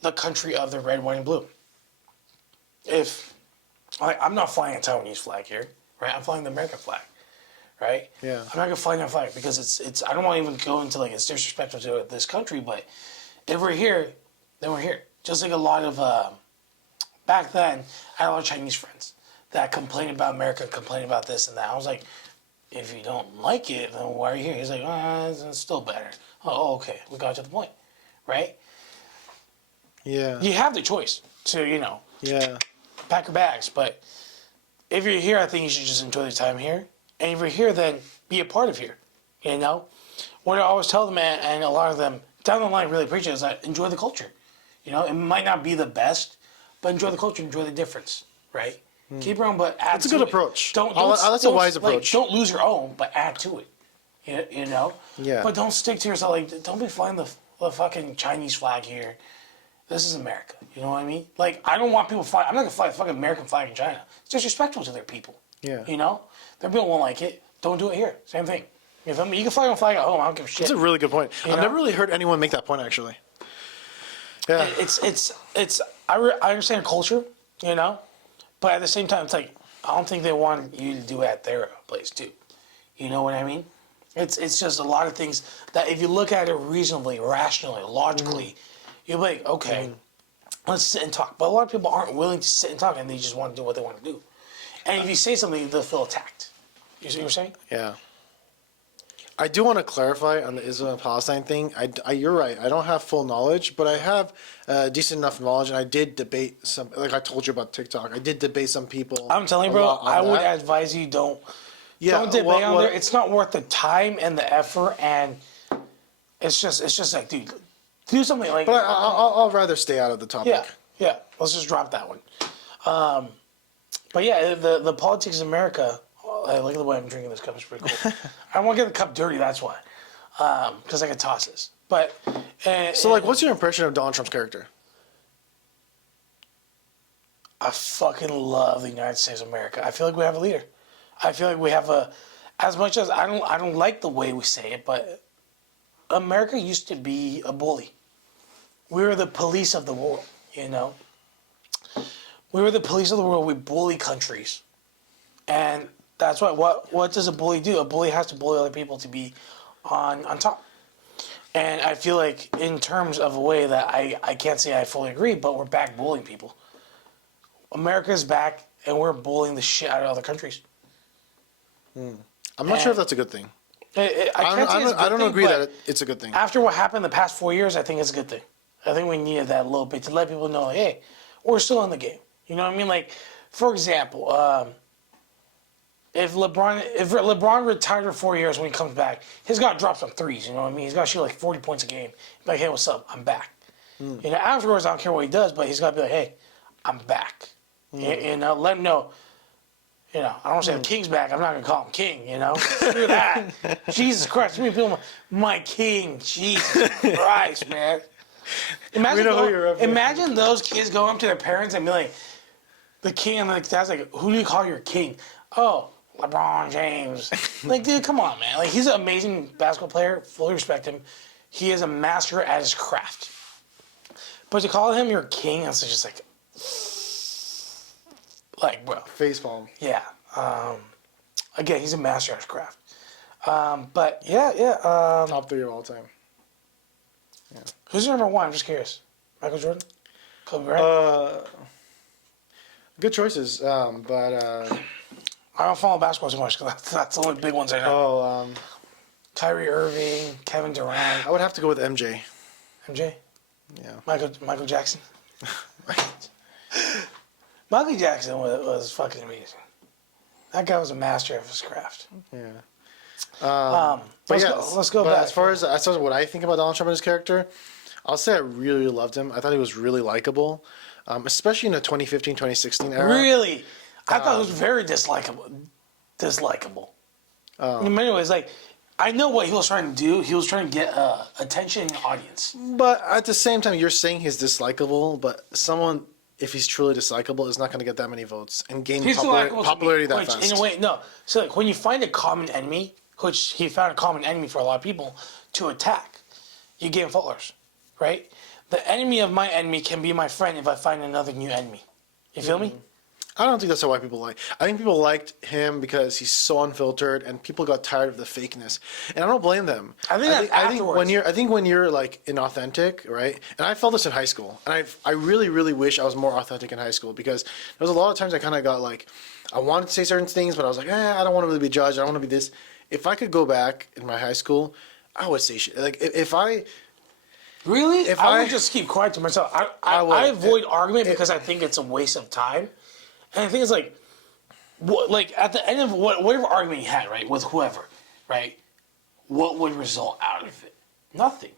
the country of the red, white, and blue. I'm not flying a Taiwanese flag here, right? I'm flying the American flag, right? Yeah. I'm not gonna fly that flag because it's. I don't want to even go into like it's disrespectful to this country, but if we're here, Then we're here. Just like a lot of back then, I had a lot of Chinese friends that complained about America, complained about this and that. I was like, if you don't like it, then why are you here? He's like, it's still better. Oh, okay. We got to the point, right? Yeah. You have the choice to, Yeah. pack your bags. But if you're here, I think you should just enjoy the time here. And if you're here, then be a part of here. What I always tell them, and a lot of them down the line really appreciate it, is that enjoy the culture. It might not be the best, but enjoy the culture, enjoy the difference, right? Keep your own, but add That's a to good it. approach. Don't That's a wise approach. Don't lose your own, but add to it. Yeah. But don't stick to yourself. Like, don't be flying the fucking Chinese flag here. This is America. You know what I mean? Like, I don't want people fly. I'm not gonna fly the fucking American flag in China. It's disrespectful to their people. Yeah. Their people won't like it. Don't do it here. Same thing. You feel me? You can fly on flag at home. I don't give a shit. That's a really good point. I've know? never really heard anyone make that point, actually. Yeah. It's I understand culture, but at the same time, it's like I don't think they want you to do it at their place too. You know what I mean? It's just a lot of things that if you look at it reasonably, rationally, logically, you'll be like, okay, let's sit and talk. But a lot of people aren't willing to sit and talk, and they just want to do what they want to do. And if you say something, they'll feel attacked. You see what I'm saying? Yeah. I do want to clarify on the Israel and Palestine thing. You're right. I don't have full knowledge, but I have decent enough knowledge, and I did debate some. Like I told you about TikTok, I did debate some people. I'm telling you, bro. I would advise you don't debate on there. It's not worth the time and the effort, and it's just like, dude, do something like. But I'll rather stay out of the topic. Yeah. Let's just drop that one. But yeah, the politics of America. Look at the way I'm drinking this cup. It's pretty cool. I don't want to get the cup dirty. That's why, because I can toss this. But So, what's your impression of Donald Trump's character? I fucking love the United States of America. I feel like we have a leader. I feel like we have as much as I don't like the way we say it, but America used to be a bully. We were the police of the world, We were the police of the world. We bully countries. And that's what does a bully do? A bully has to bully other people to be on top. And I feel like in terms of a way that I can't say I fully agree, but we're back bullying people. America's back, and we're bullying the shit out of other countries. I'm not sure if that's a good thing. I don't agree that it's a good thing. After what happened the past 4 years, I think it's a good thing. I think we needed that a little bit to let people know, hey, we're still in the game. You know what I mean? Like, for example, if LeBron retired for 4 years, when he comes back, he's got to drop some threes. You know what I mean? He's got to shoot like 40 points a game. Be like, hey, what's up? I'm back. Afterwards, I don't care what he does, but he's got to be like, hey, I'm back. Let him know. I don't want to say the King's back. I'm not going to call him King, Screw that. Jesus Christ. Too many people, my King. Jesus Christ, man. Imagine those kids going up to their parents and be like, the King, and the dad's like, who do you call your King? Oh, LeBron James. Like, dude, come on, man. Like, he's an amazing basketball player. Fully respect him. He is a master at his craft. But to call him your king, that's just like, bro. Facepalm. Yeah. Again, he's a master at his craft. But yeah. Top 3 of all time. Yeah. Who's your number 1? I'm just curious. Michael Jordan? Kobe Bryant? Good choices, but I don't follow basketball too much because that's the only big ones I know. Kyrie Irving, Kevin Durant. I would have to go with MJ. MJ? Yeah. Michael Jackson. Michael Jackson was fucking amazing. That guy was a master of his craft. Yeah. Let's go but back. As far as what I think about Donald Trump and his character, I'll say I really loved him. I thought he was really likable, especially in the 2015, 2016 era. Really? I thought it was very dislikable. In many ways, like, I know what he was trying to do. He was trying to get attention in the audience. But at the same time, you're saying he's dislikable, but someone, if he's truly dislikable, is not going to get that many votes and gain popularity that fast. In a way, no. So, like, when you find a common enemy, which he found a common enemy for a lot of people, to attack, you gain followers, right? The enemy of my enemy can be my friend if I find another new enemy. You feel me? I don't think that's how white people like. I think people liked him because he's so unfiltered, and people got tired of the fakeness. And I don't blame them. I think that's afterwards. I think when you're like inauthentic, right? And I felt this in high school, and I really really wish I was more authentic in high school because there was a lot of times I kind of got like, I wanted to say certain things, but I was like, I don't want to really be judged. I don't want to be this. If I could go back in my high school, I would say shit. Like if I. Really? If I I- would just keep quiet to myself. I would. I avoid argument because I think it's a waste of time. And I think it's like, like at the end of whatever argument you had, right, with whoever, right, what would result out of it? Nothing.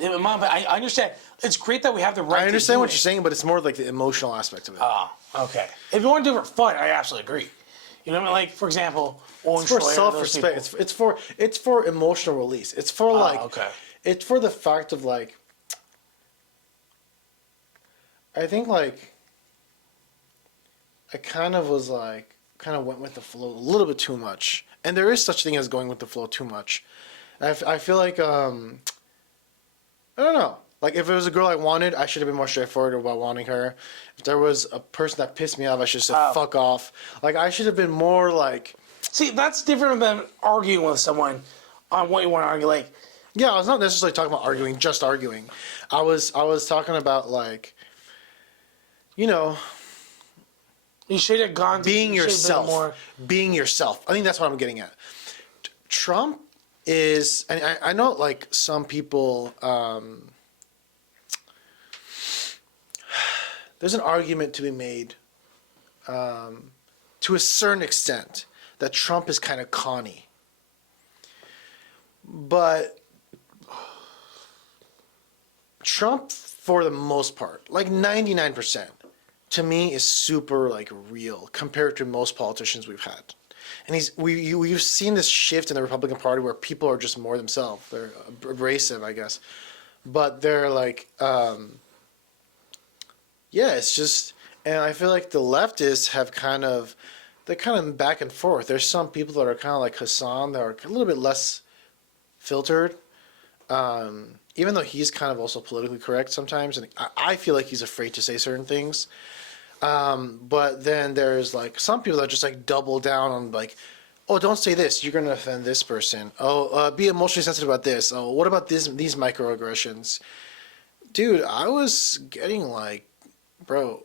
I understand. It's great that we have the right. I understand to what you're saying, but it's more like the emotional aspect of it. Oh, okay. If you want to do it for fun, I absolutely agree. You know what I mean? Like, for example, Owen It's for Schroyer, self-respect. those people. It's for emotional release. It's for like. Okay. It's for the fact of like. I think like. I kind of went with the flow a little bit too much, and there is such thing as going with the flow too much. I feel like I don't know. Like if it was a girl I wanted, I should have been more straightforward about wanting her. If there was a person that pissed me off, I should have said fuck off. Like I should have been more like. See, that's different than arguing with someone on what you want to argue. Like, Yeah, I was not necessarily talking about arguing, just arguing. I was talking about like, you know, you should have gone to being you should have been yourself. more. Being yourself. I think that's what I'm getting at. Trump is, and I know like some people. There's an argument to be made, to a certain extent, that Trump is kind of conny. But Trump, for the most part, like 99%, to me is super like real compared to most politicians we've had. And we've seen this shift in the Republican Party where people are just more themselves. They're abrasive, I guess. But they're like, yeah, it's just, and I feel like the leftists have they're kind of back and forth. There's some people that are kind of like Hassan that are a little bit less filtered. Even though he's kind of also politically correct sometimes, and I feel like he's afraid to say certain things. But then there's like some people that just like double down on like, oh, don't say this, you're gonna offend this person. Oh, be emotionally sensitive about this. Oh, what about these microaggressions? Dude, I was getting like, bro,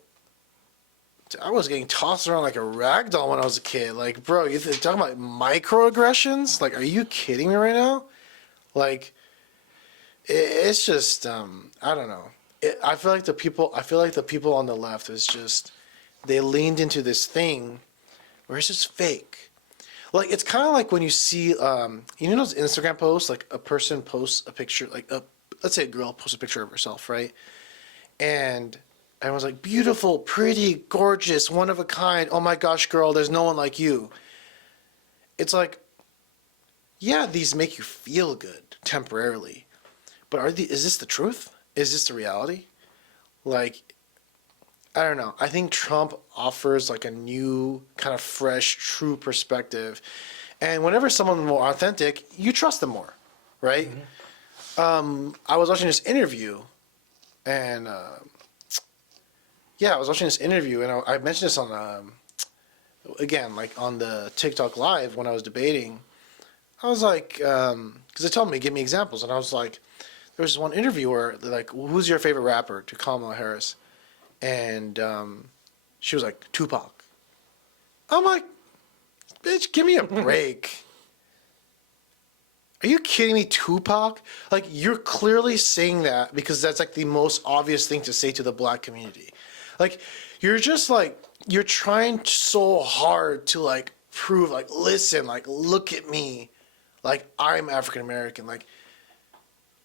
I was getting tossed around like a rag doll when I was a kid. Like, bro, you're talking about microaggressions? Like, are you kidding me right now? Like, it's just, I don't know. I feel like the people on the left is just, they leaned into this thing where it's just fake. Like, it's kind of like when you see, you know those Instagram posts, like a person posts a picture, like let's say a girl posts a picture of herself, right? And everyone's like, beautiful, pretty, gorgeous, one of a kind. Oh my gosh, girl, there's no one like you. It's like, yeah, these make you feel good temporarily. But is this the truth? Is this the reality? Like, I don't know. I think Trump offers like a new kind of fresh, true perspective. And whenever someone's more authentic, you trust them more, right? Mm-hmm. I was watching this interview and, I was watching this interview and I mentioned this on, again, like on the TikTok live when I was debating. I was like, because they told me, give me examples. And I was like, there was one interview where they're like, who's your favorite rapper, to Kamala Harris? And she was like, Tupac. I'm like, bitch, give me a break. Are you kidding me, Tupac? Like, you're clearly saying that because that's like the most obvious thing to say to the black community. Like, you're just like, you're trying so hard to like prove, like, listen, like, look at me. Like, I'm African American. Like,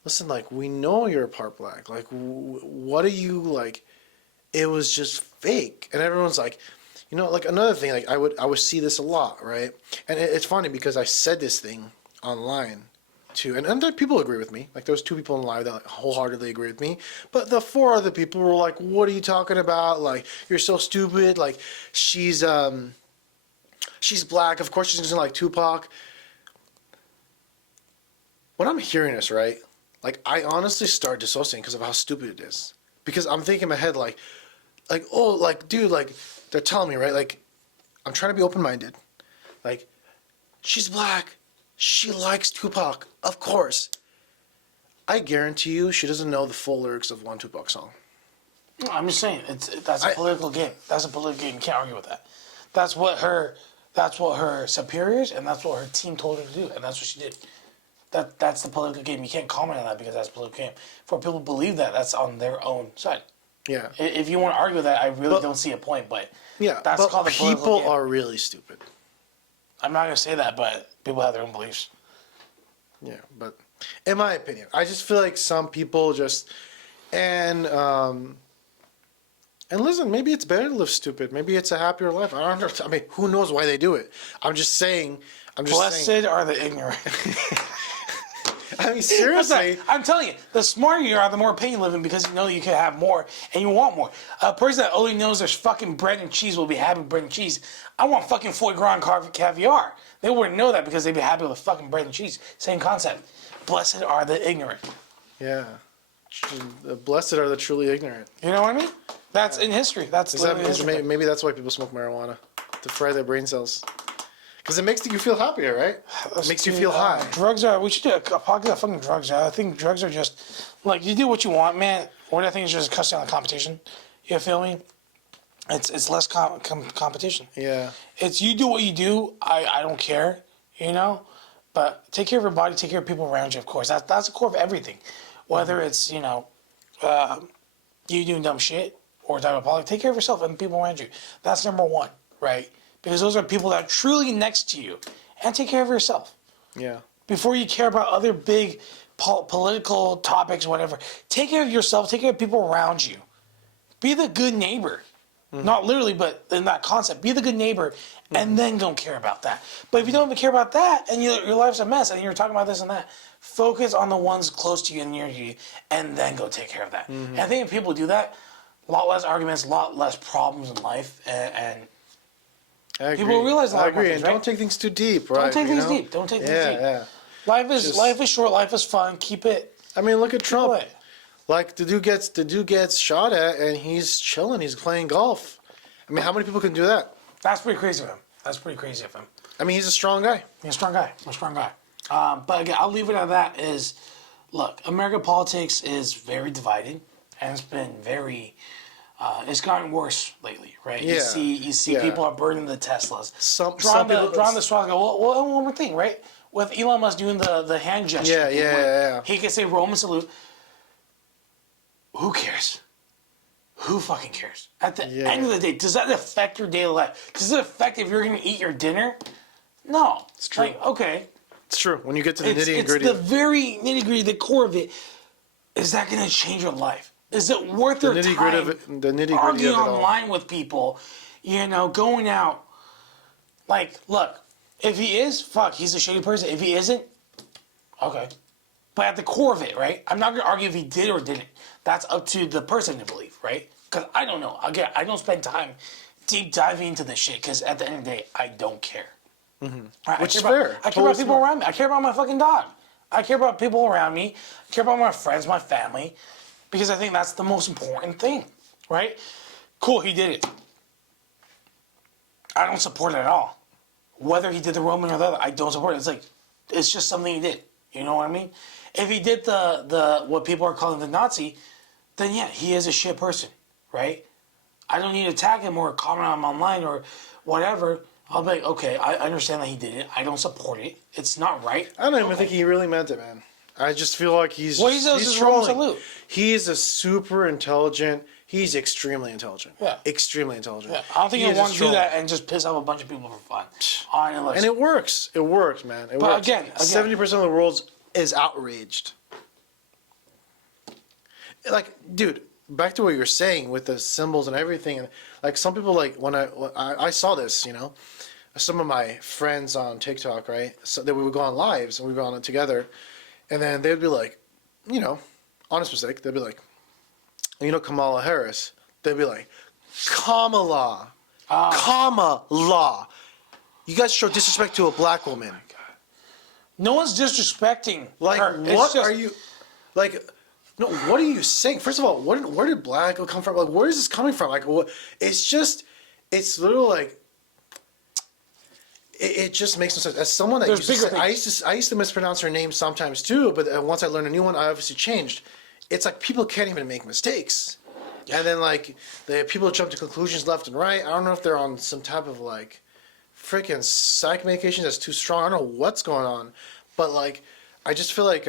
listen, like, we know you're part black. Like, what are you, like, it was just fake. And everyone's like, you know, like, another thing, like, I would see this a lot, right? And it's funny because I said this thing online too, and then people agree with me. Like, there was 2 people in live that like, wholeheartedly agree with me. But the 4 other people were like, what are you talking about? Like, you're so stupid. Like, she's black. Of course she's gonna like Tupac. When I'm hearing this, right, like, I honestly start dissociating because of how stupid it is. Because I'm thinking in my head, like, like, oh, like, dude, like, they're telling me, right? Like, I'm trying to be open-minded. Like, she's black. She likes Tupac. Of course. I guarantee you she doesn't know the full lyrics of one Tupac song. No, I'm just saying that's a political game. That's a political game. You can't argue with that. That's what her superiors and that's what her team told her to do, and that's what she did. That's the political game. You can't comment on that because that's a political game. For people to believe that, that's on their own side. Yeah. If you want to argue with that, I really don't see a point. But Yeah, that's but called the political people game. are really stupid. I'm not gonna say that, but people have their own beliefs. Yeah, but in my opinion, I just feel like some people just and listen, maybe it's better to live stupid. Maybe it's a happier life. I don't know. I mean, who knows why they do it? I'm just saying. Blessed are the ignorant. I mean, seriously. I'm telling you, the smarter you are, the more pain you live in because you know you can have more and you want more. A person that only knows there's fucking bread and cheese will be happy with bread and cheese. I want fucking foie gras and caviar. They wouldn't know that because they'd be happy with fucking bread and cheese. Same concept. Blessed are the ignorant. Yeah. The blessed are the truly ignorant. You know what I mean? That's in history. Maybe that's why people smoke marijuana, to fry their brain cells. Because it makes you feel happier, right? It makes you feel high. Drugs are. We should do a podcast of fucking drugs. I think drugs are just like you do what you want, man. What I think is just cuts down the competition. You feel me? It's less competition. Yeah. It's you do what you do. I don't care, you know. But take care of your body. Take care of people around you. Of course, that's the core of everything. Whether it's you doing dumb shit or talking about politics, take care of yourself and the people around you. That's number one, right? Because those are people that are truly next to you. And take care of yourself. Yeah. Before you care about other big political topics, whatever. Take care of yourself. Take care of people around you. Be the good neighbor. Not literally, but in that concept. Be the good neighbor and then go care about that. But if you don't even care about that and your life's a mess and you're talking about this and that, focus on the ones close to you and near you and then go take care of that. And I think if people do that, a lot less arguments, a lot less problems in life, and I agree. people realize a lot more agree. things, And right? don't take things too deep, right? Don't take things know? deep. Don't take things deep. Yeah. Life is short. Life is fun. Keep it. I mean, look at Trump. away. Like the dude gets shot at and he's chilling. He's playing golf. I mean, how many people can do that? That's pretty crazy of him. That's pretty crazy of him. I mean, he's a strong guy. He's a strong guy. A strong guy. But again, I'll leave it at that. Look, American politics is very divided, and it's been very. It's gotten worse lately, right? Yeah. You see, Yeah. people are burning the Teslas. Some drawing people- the straws. Well, one more thing, right? With Elon Musk doing the hand gesture. Yeah. He can say Roman salute. Who cares? Who fucking cares? At the end of the day, does that affect your daily life? Does it affect if you're going to eat your dinner? No. It's true. Like, okay. It's true. When you get to the nitty It's gritty. the very nitty gritty, the core of it. Is that going to change your life? Is it worth The your nitty-gritty time of it- the nitty-gritty arguing of it all. online with people, going out? Like, look, if he is, fuck, he's a shady person. If he isn't, okay. But at the core of it, right? I'm not going to argue if he did or didn't. That's up to the person to believe, right? Because I don't know. Again, I don't spend time deep diving into this shit because at the end of the day, I don't care. Right? Which is I care fair. about people Totally smart. around me. I care about my fucking dog. I care about people around me. I care about my friends, my family, because I think that's the most important thing, right? Cool, he did it. I don't support it at all. Whether he did the Roman or the other, I don't support it. It's just something he did. You know what I mean? If he did the what people are calling the Nazi, then yeah, he is a shit person, right? I don't need to tag him or comment on him online or whatever. I'll be like, okay, I understand that he did it. I don't support it. It's not right. I don't even think he really meant it, man. I just feel like he's Well, he does he's his Roman trolling. salute. He's a super intelligent. He's extremely intelligent. Yeah. Extremely intelligent. Yeah, I don't think He you is want to do trolling. that and just piss off a bunch of people for fun. On an election. And it works. It works, man. It But works. again- 70% of the world is outraged. Like, dude, back to what you were saying with the symbols and everything, and like some people, like when I saw this, some of my friends on TikTok, right? So that we would go on lives and we'd go on it together, and then they'd be like, honest mistake, they'd be like, Kamala Harris, they'd be like, Kamala, Kamala. You guys show disrespect to a black woman. No one's disrespecting Like, her. It's what just- are you? Like, No, what are you saying? First of all, where did black come from? Like, where is this coming from? Like, what? It's literally like, it just makes no sense. As someone that There's used to bigger say, I used to mispronounce her name sometimes too, but once I learned a new one, I obviously changed. It's like people can't even make mistakes. And then like the people jump to conclusions left and right. I don't know if they're on some type of like freaking psych medication that's too strong. I don't know what's going on, but like I just feel like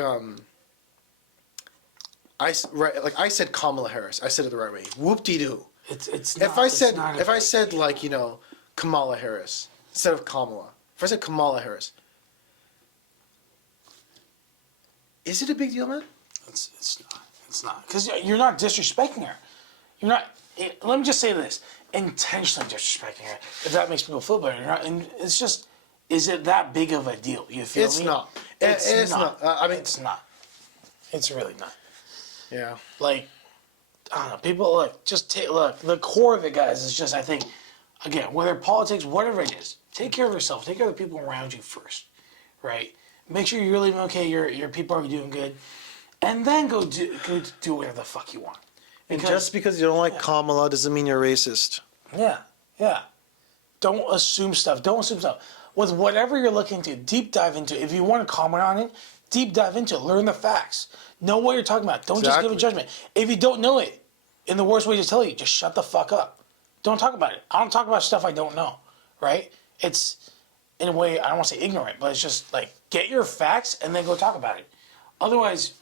I said Kamala Harris. I said it the right way. Whoop de doo. It's If not, I it's said not a if I big- said like Kamala Harris instead of Kamala. If I said Kamala Harris, is it a big deal, man? it's not because you're not disrespecting her. You're not. Let me just say this: intentionally disrespecting her. If that makes people feel better, you're not. And it's just, is it that big of a deal? You feel It's me? not. It's not. I mean, it's not. It's really not. yeah. Like, I don't know. People look. Just take look. The core of it, guys, is just I think, again, whether politics, whatever it is, take care of yourself. Take care of the people around you first, right? Make sure you're living okay. Your people are doing good, and then go do whatever the fuck you want. And just because you don't like Kamala doesn't mean you're racist. Yeah. Don't assume stuff. Don't assume stuff. With whatever you're looking to, deep dive into it. If you want to comment on it, deep dive into it. Learn the facts. Know what you're talking about. Don't just give a Exactly. judgment. If you don't know it, in the worst way to tell you, just shut the fuck up. Don't talk about it. I don't talk about stuff I don't know, right? It's, in a way, I don't want to say ignorant, but it's just like, get your facts and then go talk about it. Otherwise,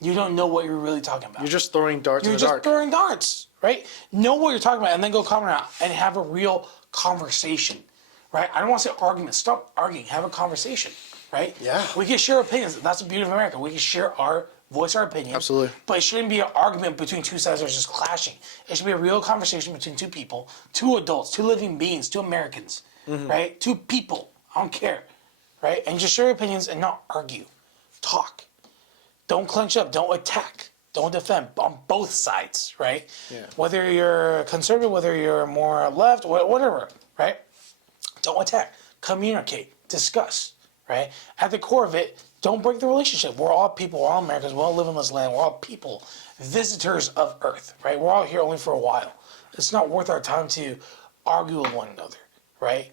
you don't know what you're really talking about. You're just throwing darts You're in the just dark. throwing darts, right? Know what you're talking about, and then go comment out and have a real conversation, right? I don't want to say argument. Stop arguing. Have a conversation, right? Yeah. We can share opinions. That's the beauty of America. We can share our voice, our opinion. Absolutely. But it shouldn't be an argument between two sides that are just clashing. It should be a real conversation between two people, two adults, two living beings, two Americans, right? Two people. I don't care, right? And just share your opinions and not argue. Talk. Don't clench up. Don't attack. Don't defend on both sides, right? Yeah. Whether you're conservative, whether you're more left, whatever, right? Don't attack. Communicate. Discuss, right? At the core of it, don't break the relationship. We're all people. We're all Americans. We all live in this land. We're all people, visitors of Earth, right? We're all here only for a while. It's not worth our time to argue with one another, right?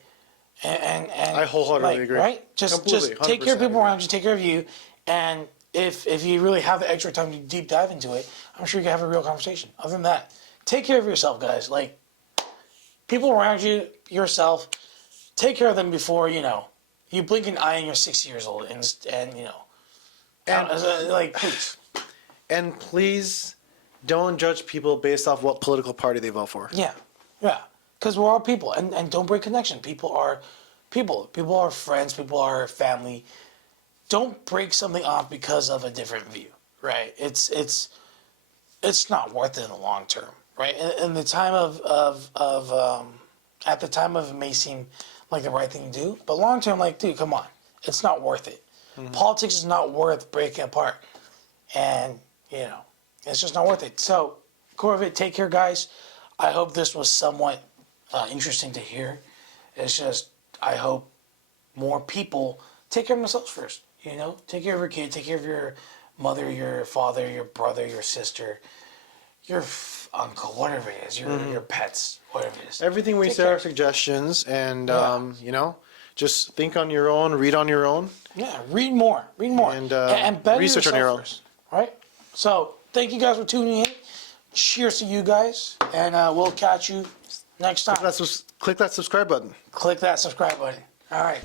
And I wholeheartedly agree. Right? Just Completely, take care of 100% people agree. around you. Take care of you, and if you really have the extra time to deep dive into it, I'm sure you can have a real conversation. Other than that, take care of yourself, guys. Like, people around you, yourself, take care of them before, you blink an eye and you're 60 years old. Like, please. And please don't judge people based off what political party they vote for. Yeah. Because we're all people. And don't break connection. People are people. People are friends. People are family. Don't break something off because of a different view, right? It's not worth it in the long term, right? In the time at the time of it may seem like the right thing to do, but long term, like, dude, come on, it's not worth it. Politics is not worth breaking apart, and it's just not worth it. So, core of it, take care, guys. I hope this was somewhat interesting to hear. It's just I hope more people take care of themselves first. Take care of your kid, take care of your mother, your father, your brother, your sister, your uncle, whatever it is, your pets, whatever it is. Everything we Take say care. are suggestions, and Yeah. just think on your own, read on your own. Yeah, read more, And, better research on yourself your own. first, right? So thank you guys for tuning in. Cheers to you guys, and we'll catch you next time. Click that subscribe button. Click that subscribe button. All right.